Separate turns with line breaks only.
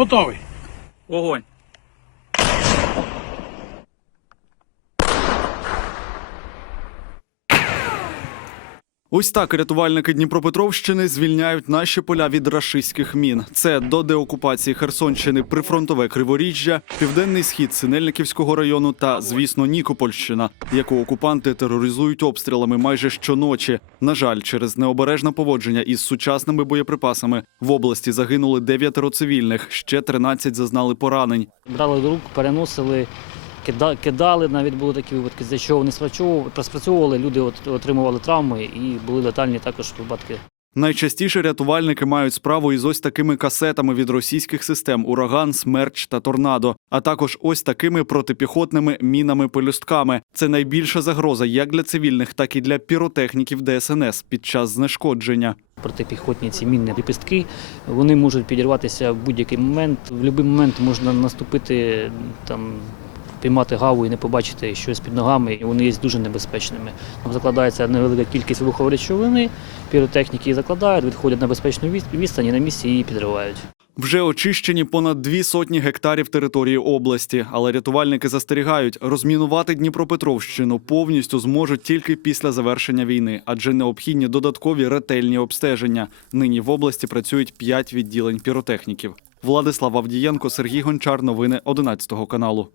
Готовий.
Огонь.
Ось так рятувальники Дніпропетровщини звільняють наші поля від рашистських мін. Це до деокупації Херсонщини, прифронтове Криворіжжя, південний схід Синельниківського району та, звісно, Нікопольщина, яку окупанти тероризують обстрілами майже щоночі. На жаль, через необережне поводження із сучасними боєприпасами в області загинули дев'ятеро цивільних, ще 13 зазнали поранень.
брали до рук, переносили, кидали. Навіть були такі випадки, за що вони спрацьовували, люди от- отримували травми і були летальні також випадки.
Найчастіше рятувальники мають справу із ось такими касетами від російських систем Ураган, Смерч та Торнадо, а також ось такими протипіхотними мінами-пелюстками. Це найбільша загроза як для цивільних, так і для піротехніків ДСНС під час знешкодження.
Протипіхотні ці мінні ліпістки вони можуть підірватися в будь-який момент. В будь-який момент можна наступити там. Піймати гаву і не побачити щось під ногами, і вони є дуже небезпечними. Там закладається невелика кількість вибухової речовини, піротехніки її закладають, відходять на безпечну відс- відстань і на місці її підривають.
Вже очищені понад дві сотні гектарів території області, але рятувальники застерігають, розмінувати Дніпропетровщину повністю зможуть тільки після завершення війни, адже необхідні додаткові ретельні обстеження. Нині в області працюють п'ять відділень піротехніків. Владислав Авдієнко, Сергій Гончар. Новини 11 каналу.